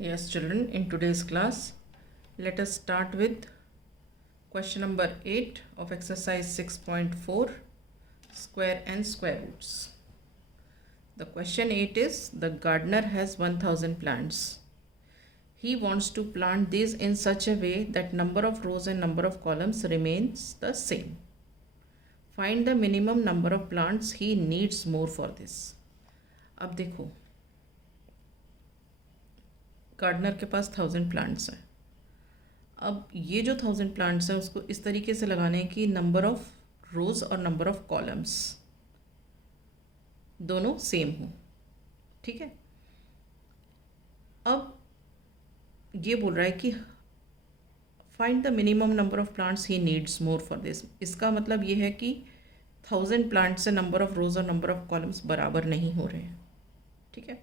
Yes, children, in today's class, let us start with question number 8 of exercise 6.4, square and square roots. The question 8 is, the gardener has 1000 plants. He wants to plant these in such a way that number of rows and number of columns remains the same. Find the minimum number of plants he needs more for this. अब देखो, gardener के पास 1000 plants हैं. अब ये जो 1000 plants हैं उसको इस तरीके से लगाने की नंबर ऑफ रोज और नंबर ऑफ कॉलम्स दोनों सेम हो. ठीक है. अब ये बोल रहा है कि find the minimum number of plants he needs more for this. इसका मतलब ये है कि 1000 प्लांट्स से नंबर ऑफ रोज और नंबर ऑफ कॉलम्स बराबर नहीं हो रहे हैं. ठीक है.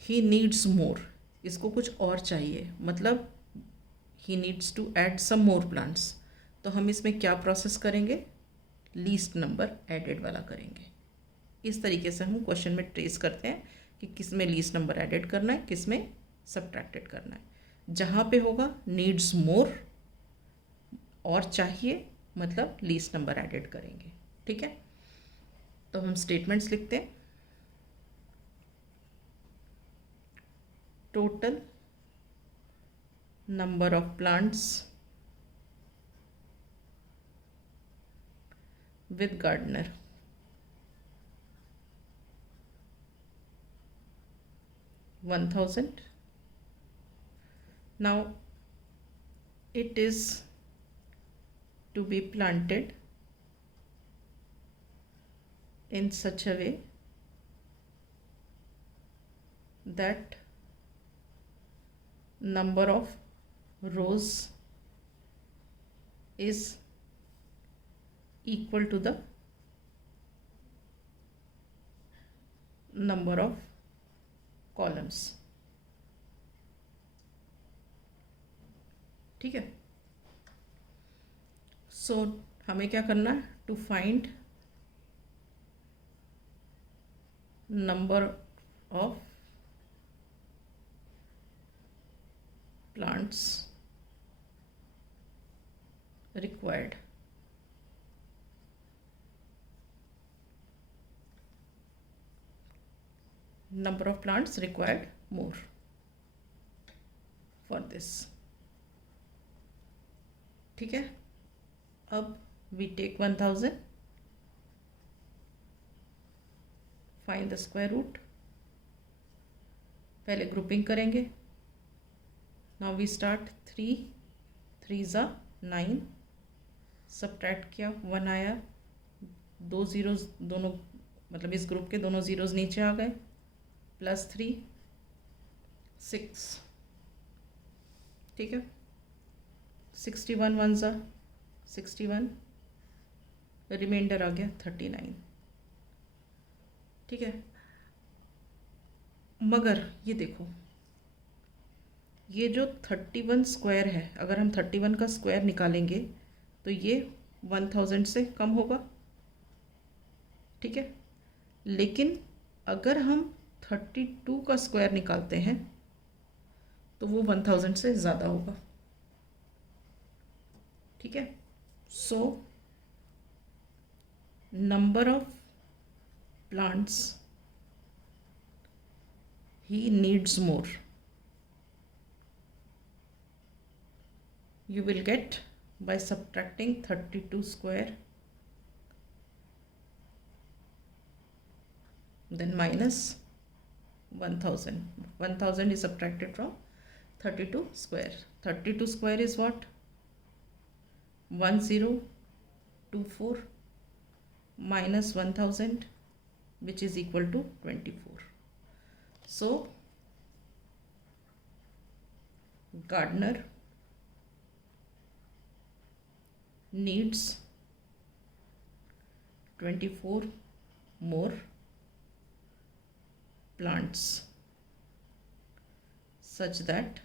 ही नीड्स मोर, इसको कुछ और चाहिए, मतलब he needs to add some more plants. तो हम इसमें क्या प्रोसेस करेंगे? लीस्ट नंबर एडेड वाला करेंगे. इस तरीके से हम क्वेश्चन में ट्रेस करते हैं कि किस में लीस्ट नंबर एडेड करना है, किस में सब्ट्रैक्टेड करना है. जहाँ पे होगा नीड्स मोर और चाहिए, मतलब लीस्ट नंबर एडेड करेंगे. ठीक है. तो हम स्टेटमेंट्स लिखते हैं. Total number of plants with gardener. One thousand. Now it is to be planted in such a way that number of rows is equal to the number of columns. ठीक है. सो हमें क्या करना है? To find number of plants required. Number of plants required more for this. ठीक है. अब we take 1000, find the square root. पहले ग्रुपिंग करेंगे. Now we start 3 3s are 9. Subtract किया, 1 आया, 2 ज़ीरोज़ दोनों, मतलब इस ग्रुप के दोनों ज़ीरोज़ नीचे आ गए, +3 6. ठीक है. 61 1 ज़ा 61, रिमाइंडर आ गया 39. ठीक है. मगर ये देखो, ये जो 31 स्क्वायर है, अगर हम 31 का स्क्वायर निकालेंगे तो ये 1000 से कम होगा. ठीक है. लेकिन अगर हम 32 का स्क्वायर निकालते हैं तो वो 1000 से ज़्यादा होगा. ठीक है. So number of plants he needs more, you will get by subtracting 32 square, then minus 1000. 1000 is subtracted from 32 square. 32 square is what? 1024 minus 1000, which is equal to 24. So gardener needs 24 more plants such that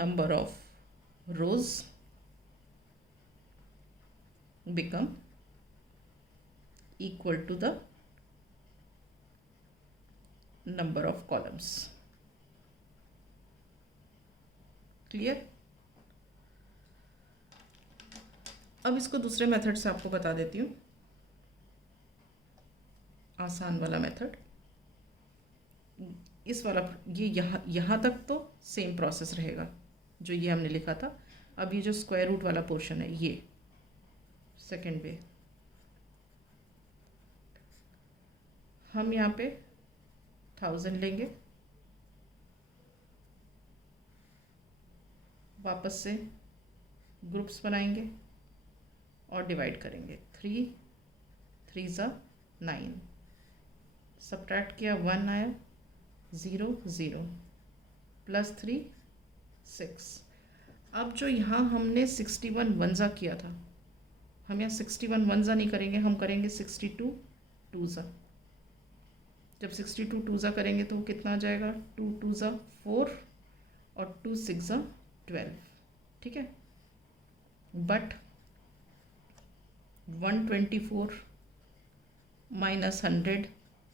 number of rows become equal to the number of columns. Clear? अब इसको दूसरे method से आपको बता देती हूँ, आसान वाला मेथड। इस वाला ये यहाँ तक तो सेम प्रोसेस रहेगा जो ये हमने लिखा था। अब ये जो स्क्वायर रूट वाला पोर्शन है, ये सेकेंड वे, हम यहाँ पे 1000 लेंगे, वापस से ग्रुप्स बनाएंगे और डिवाइड करेंगे। 3 3 ज़ा 9, सब्ट्रैक्ट किया 1 आया, 0 0, +3 6। अब जो यहाँ हमने 61 1 किया था, हम यहाँ 61 1 नहीं करेंगे, हम करेंगे 62 2 ज़ा। जब 62 2 करेंगे तो कितना आ जाएगा, 2 2 4 और 2 6 12, ठीक है। But 124 minus 100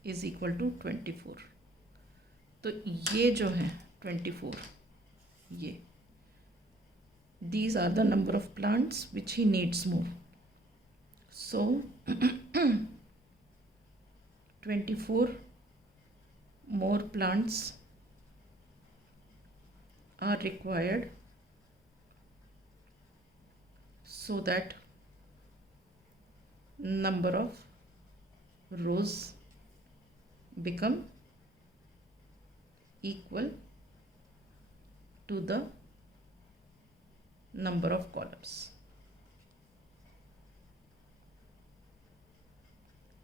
is equal to 24। तो ये जो है 24, ये these are the number of plants which he needs more. So 24 more plants are required so that number of rows become equal to the number of columns.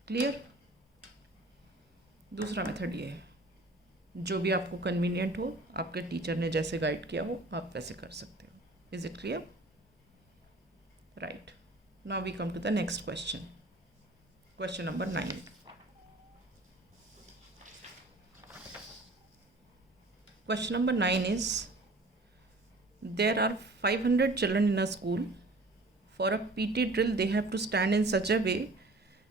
Clear? दूसरा method ये है, जो भी आपको कन्वीनियंट हो, आपके टीचर ने जैसे गाइड किया हो आप वैसे कर सकते हो। Is it clear? Right, now we come to the next question, question number 9। Question number 9 is, there are 500 children in a school. For a PT drill, they have to stand in such a way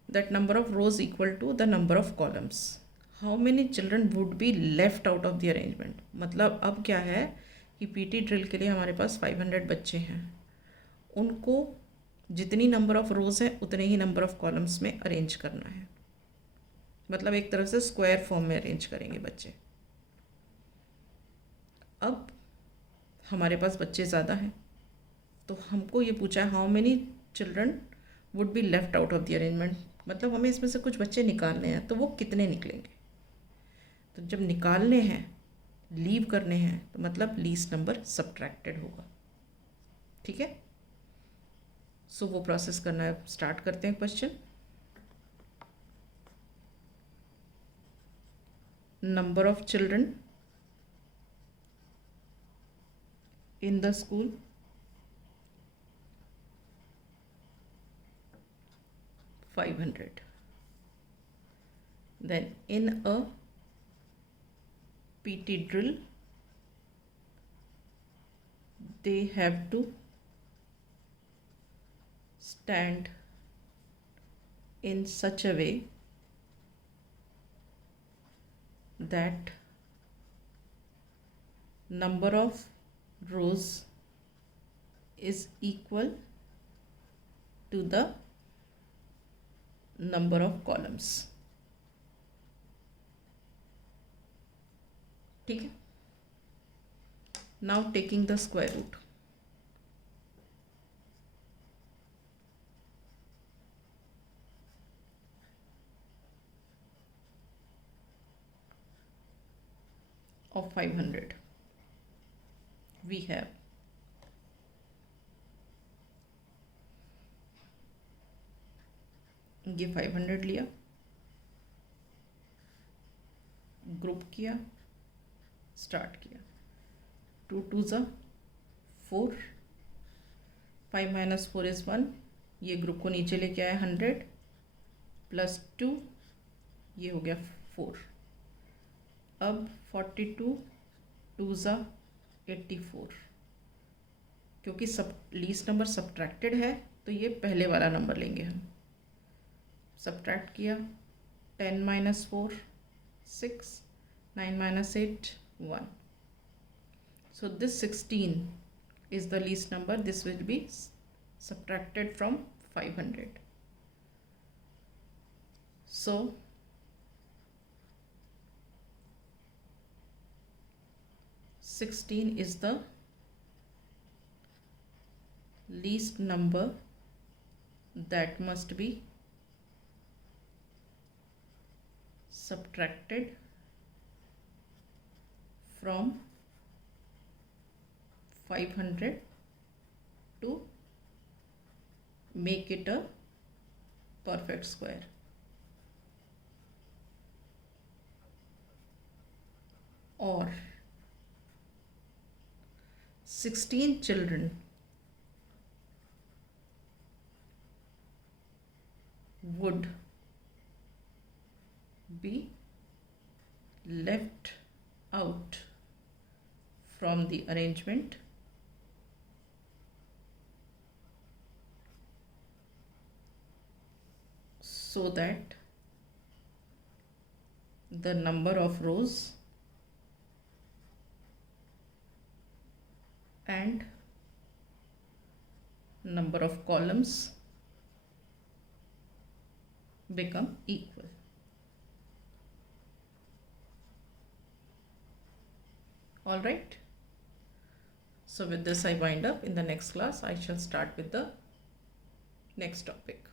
that number of rows equal to the number of columns. How many children would be left out of the arrangement? मतलब अब क्या है कि PT drill के लिए हमारे पास 500 बच्चे हैं, उनको जितनी नंबर ऑफ रोज़ है उतने ही नंबर ऑफ कॉलम्स में अरेंज करना है। मतलब एक तरह से स्क्वायर फॉर्म में अरेंज करेंगे बच्चे। अब हमारे पास बच्चे ज़्यादा हैं, तो हमको ये पूछा है how many children would be left out of the arrangement. मतलब हमें इसमें से कुछ बच्चे निकालने हैं, तो वो कितने निकलेंगे। तो जब निकालने हैं, लीव करने हैं, तो मतलब लीस्ट नंबर सब्ट्रैक्टेड होगा, ठीक है। सो वो प्रोसेस करना है, स्टार्ट करते हैं question. Number of children in the school, (500). Then in a PT drill, they have to stand in such a way that number of rows is equal to the number of columns, ठीक है। Now taking the square root, of 500, we have ये 500 लिया, group किया, start किया। 2 2 ज़ा 4, 5 minus 4 is 1, ये group को नीचे लेके आया 100, +2, ये हो गया 4। अब 42 2 ज़ा 84, क्योंकि सब लीस्ट नंबर सब्ट्रैक्टेड है तो ये पहले वाला नंबर लेंगे हम। सब्ट्रैक्ट किया, 10 minus 4 6, 9 minus 8, 1. So this 16 is the least number. This will be subtracted from 500. So (16) is the least number that must be subtracted from 500 to make it a perfect square. Or 16 children would be left out from the arrangement so that the number of rows and number of columns become equal. All right. So with this I wind up. In the next class I shall start with the next topic.